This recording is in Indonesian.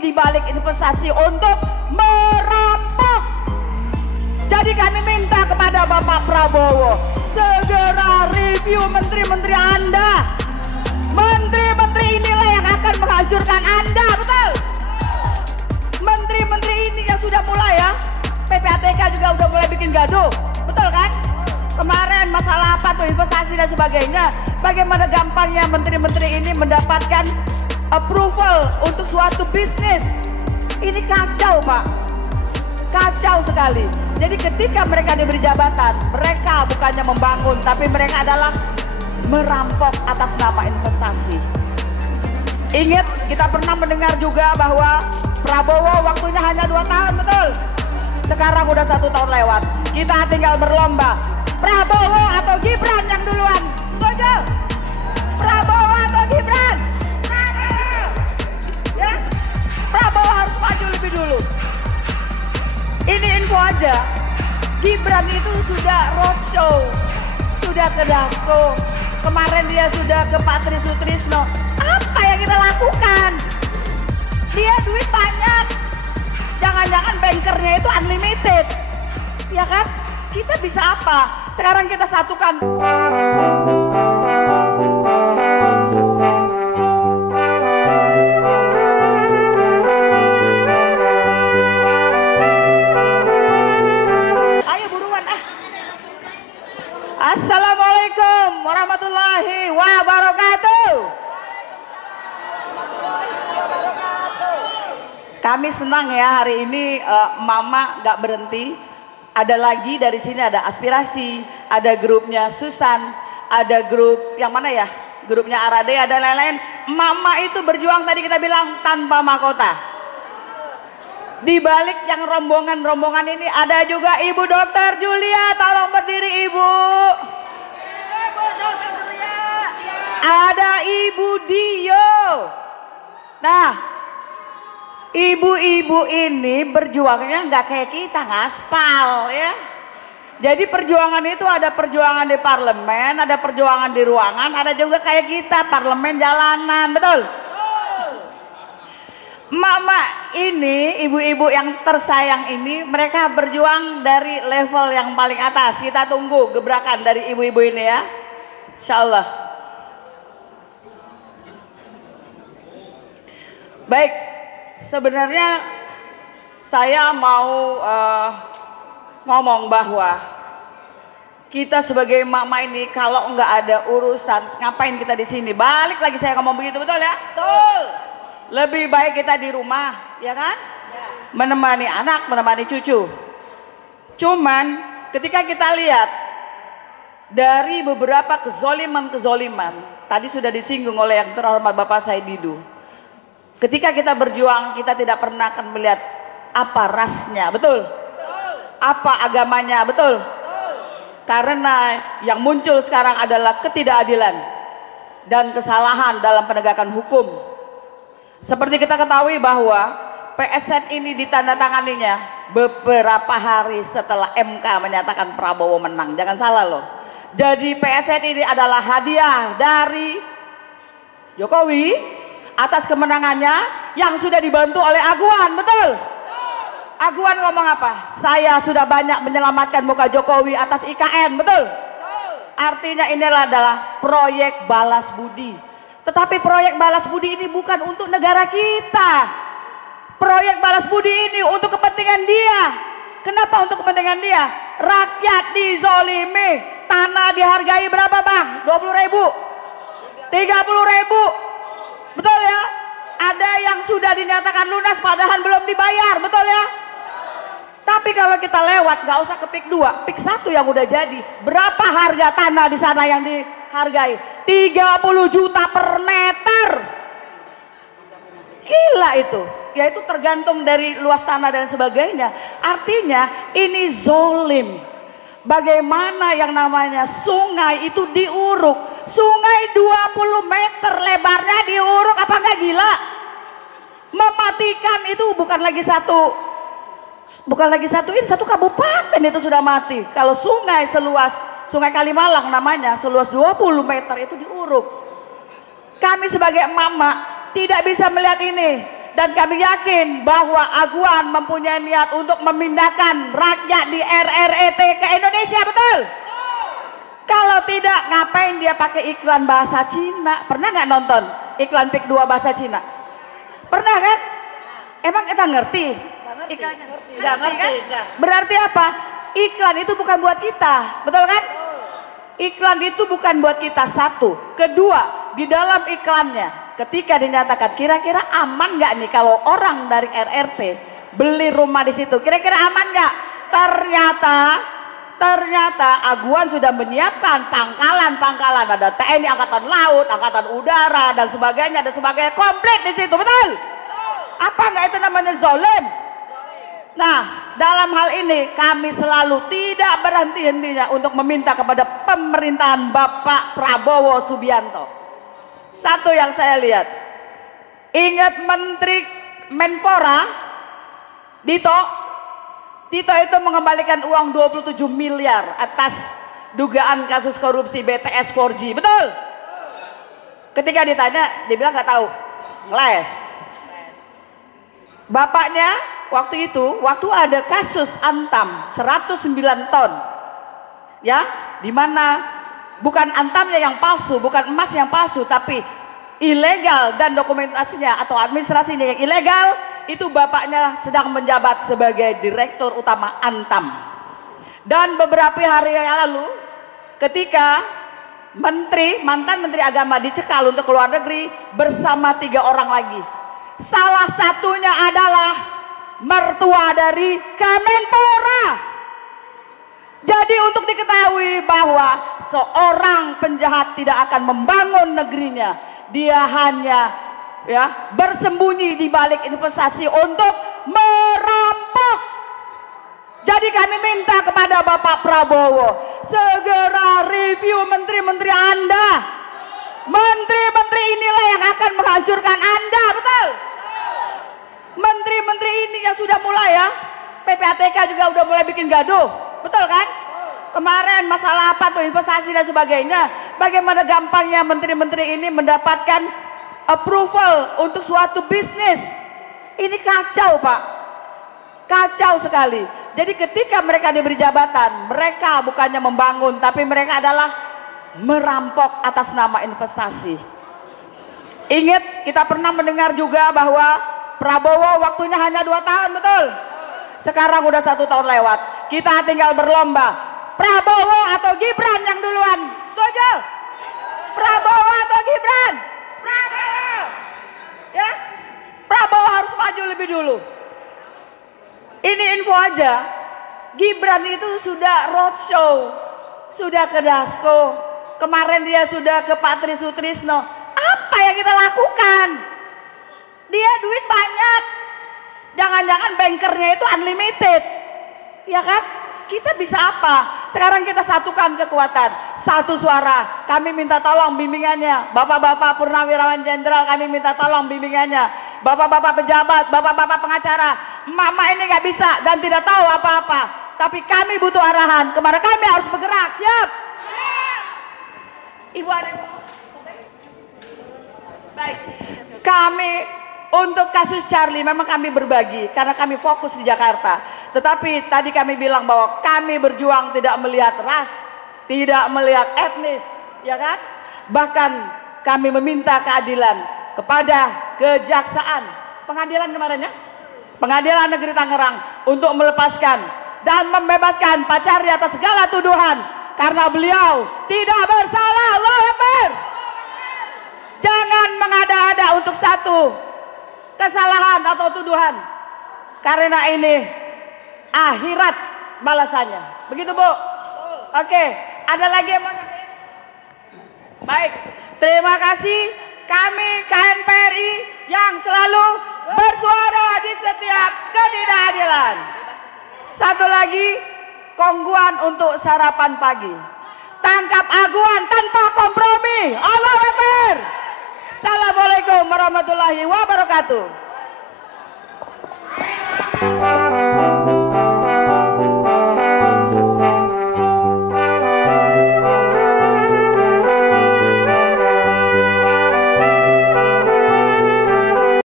di balik investasi untuk merampok. Jadi kami minta kepada Bapak Prabowo segera review menteri-menteri Anda. Menteri-menteri inilah yang akan menghancurkan Anda, betul? Menteri-menteri ini yang sudah mulai ya, PPATK juga udah mulai bikin gaduh, betul kan? Kemarin masalah apa tuh, investasi dan sebagainya. Bagaimana gampangnya menteri-menteri ini mendapatkan approval untuk suatu bisnis. Ini kacau, Pak. Kacau sekali. Jadi ketika mereka diberi jabatan, mereka bukannya membangun, tapi mereka adalah merampok atas nama investasi. Ingat, kita pernah mendengar juga bahwa Prabowo waktunya hanya 2 tahun, betul? Sekarang udah 1 tahun lewat. Kita tinggal berlomba. Prabowo atau Gibran yang duluan? Setuju? Prabowo atau Gibran? Ya, Prabowo harus maju lebih dulu. Ini info aja, Gibran itu sudah roadshow, sudah ke Dasko, kemarin dia sudah ke Pak Tri Sutrisno. Apa yang kita lakukan? Dia duit banyak, jangan-jangan bankernya itu unlimited, ya kan? Kita bisa apa? Sekarang kita satukan. Assalamualaikum warahmatullahi wabarakatuh. Kami senang ya hari ini Mama gak berhenti. Ada lagi dari sini, ada aspirasi, ada grupnya Susan, ada grup yang mana ya? Grupnya Arade, ada lain-lain. Mama itu berjuang tadi kita bilang tanpa mahkota. Di balik yang rombongan-rombongan ini ada juga Ibu Dokter Julia, tolong berdiri Ibu. Ibu Dokter Julia. Ada Ibu Dio. Nah, ibu-ibu ini berjuangnya nggak kayak kita ngaspal ya. Jadi perjuangan itu ada perjuangan di parlemen, ada perjuangan di ruangan, ada juga kayak kita parlemen jalanan, betul? Mama ini, ibu-ibu yang tersayang ini, mereka berjuang dari level yang paling atas. Kita tunggu gebrakan dari ibu-ibu ini ya, insya Allah. Baik, sebenarnya saya mau ngomong bahwa kita sebagai mama ini kalau nggak ada urusan, ngapain kita di sini? Balik lagi saya ngomong begitu, betul ya? Betul. Lebih baik kita di rumah, ya kan? Ya. Menemani anak, menemani cucu. Cuman ketika kita lihat dari beberapa kezoliman, tadi sudah disinggung oleh yang terhormat Bapak Said Didu. Ketika kita berjuang, kita tidak pernah akan melihat apa rasnya, betul? Betul. Apa agamanya, betul? Betul. Karena yang muncul sekarang adalah ketidakadilan dan kesalahan dalam penegakan hukum. Seperti kita ketahui bahwa PSN ini ditandatanganinya beberapa hari setelah MK menyatakan Prabowo menang. Jangan salah loh. Jadi PSN ini adalah hadiah dari Jokowi atas kemenangannya yang sudah dibantu oleh Aguan, betul? Aguan ngomong apa? Saya sudah banyak menyelamatkan muka Jokowi atas IKN, betul? Artinya ini adalah proyek balas budi. Tetapi proyek balas budi ini bukan untuk negara kita. Proyek balas budi ini untuk kepentingan dia. Kenapa untuk kepentingan dia? Rakyat dizolimi. Tanah dihargai berapa bang? 20.000? 30.000? Betul ya? Ada yang sudah dinyatakan lunas padahal belum dibayar, betul ya? Tapi kalau kita lewat, gak usah ke PIK 2, PIK 1 yang udah jadi. Berapa harga tanah di sana yang dihargai? 30 juta per meter. Gila itu. Ya itu tergantung dari luas tanah dan sebagainya. Artinya ini zolim. Bagaimana yang namanya sungai itu diuruk. Sungai 20 meter lebarnya diuruk, apa enggak gila? Mematikan itu bukan lagi satu kabupaten itu sudah mati. Kalau sungai seluas Sungai Kalimalang namanya, seluas 20 meter itu diuruk. Kami sebagai emak-emak tidak bisa melihat ini. dan kami yakin bahwa Aguan mempunyai niat untuk memindahkan rakyat di RRET ke Indonesia, betul? Kalau tidak, ngapain dia pakai iklan bahasa Cina? Pernah nggak nonton iklan PIK 2 bahasa Cina? Pernah kan? Emang kita ngerti? Iklannya? Nggak ngerti kan? Berarti apa? Iklan itu bukan buat kita, betul kan? Iklan itu bukan buat kita, satu. Kedua, di dalam iklannya ketika dinyatakan kira-kira aman nggak nih kalau orang dari RRT beli rumah di situ, kira-kira aman nggak? Ternyata Aguan sudah menyiapkan pangkalan, ada TNI, Angkatan Laut, Angkatan Udara dan sebagainya komplit di situ, betul? Apa nggak itu namanya zolim? Nah, dalam hal ini kami selalu tidak berhenti-hentinya untuk meminta kepada pemerintahan Bapak Prabowo Subianto. Satu yang saya lihat, ingat Menteri Menpora Dito itu mengembalikan uang 27 miliar atas dugaan kasus korupsi BTS 4G, betul? Ketika ditanya, dia bilang nggak tahu, ngeles. Bapaknya waktu ada kasus Antam 109 ton, ya, di mana bukan Antamnya yang palsu, bukan emas yang palsu, tapi ilegal dan dokumentasinya atau administrasinya yang ilegal. Itu bapaknya sedang menjabat sebagai direktur utama Antam. Dan beberapa hari yang lalu, ketika mantan menteri agama dicekal untuk keluar negeri bersama 3 orang lagi, salah satunya adalah mertua dari Kemenpora. Jadi untuk diketahui bahwa seorang penjahat tidak akan membangun negerinya, dia hanya bersembunyi di balik investasi untuk merampok. Jadi kami minta kepada Bapak Prabowo segera review menteri-menteri Anda. Menteri-menteri inilah yang akan menghancurkan Anda, betul? Menteri-menteri ini yang sudah mulai PPATK juga udah mulai bikin gaduh, betul kan? Kemarin masalah apa tuh, investasi dan sebagainya. Bagaimana gampangnya menteri-menteri ini mendapatkan approval untuk suatu bisnis. Ini kacau, Pak. Kacau sekali. Jadi ketika mereka diberi jabatan, mereka bukannya membangun, tapi mereka adalah merampok atas nama investasi. Ingat, kita pernah mendengar juga bahwa Prabowo waktunya hanya 2 tahun, betul? Sekarang udah 1 tahun lewat. Kita tinggal berlomba. Prabowo atau Gibran yang duluan? Setuju? Prabowo atau Gibran? Prabowo. Ya, Prabowo harus maju lebih dulu. Ini info aja. Gibran itu sudah roadshow, sudah ke Dasko. Kemarin dia sudah ke Pak Tri Sutrisno. Apa yang kita lakukan? Dia duit banyak. Jangan-jangan bankernya itu unlimited. Ya kan? Kita bisa apa? Sekarang kita satukan kekuatan. Satu suara. Kami minta tolong bimbingannya. Bapak-bapak Purnawirawan Jenderal, kami minta tolong bimbingannya. Bapak-bapak pejabat, bapak-bapak pengacara. Emak-emak ini nggak bisa dan tidak tahu apa-apa. Tapi kami butuh arahan. Kemana kami harus bergerak. Siap? Ibu ada yang mau? Baik. Kami untuk kasus Charlie memang kami berbagi karena kami fokus di Jakarta. Tetapi tadi kami bilang bahwa kami berjuang tidak melihat ras, tidak melihat etnis, ya kan? Bahkan kami meminta keadilan kepada kejaksaan, pengadilan kemarin ya, Pengadilan Negeri Tangerang untuk melepaskan dan membebaskan Pak Charlie atas segala tuduhan karena beliau tidak bersalah. Allahu Akbar. Jangan mengada-ada untuk satu kesalahan atau tuduhan, karena ini akhirat balasannya. Begitu, Bu? Oke, ada lagi yang mau nanya? Baik, terima kasih. Kami KNPRI yang selalu bersuara di setiap ketidakadilan. Satu lagi, kongguan untuk sarapan pagi. Tangkap Aguan tanpa kompromi. Allahu Akbar. Assalamualaikum warahmatullahi wabarakatuh.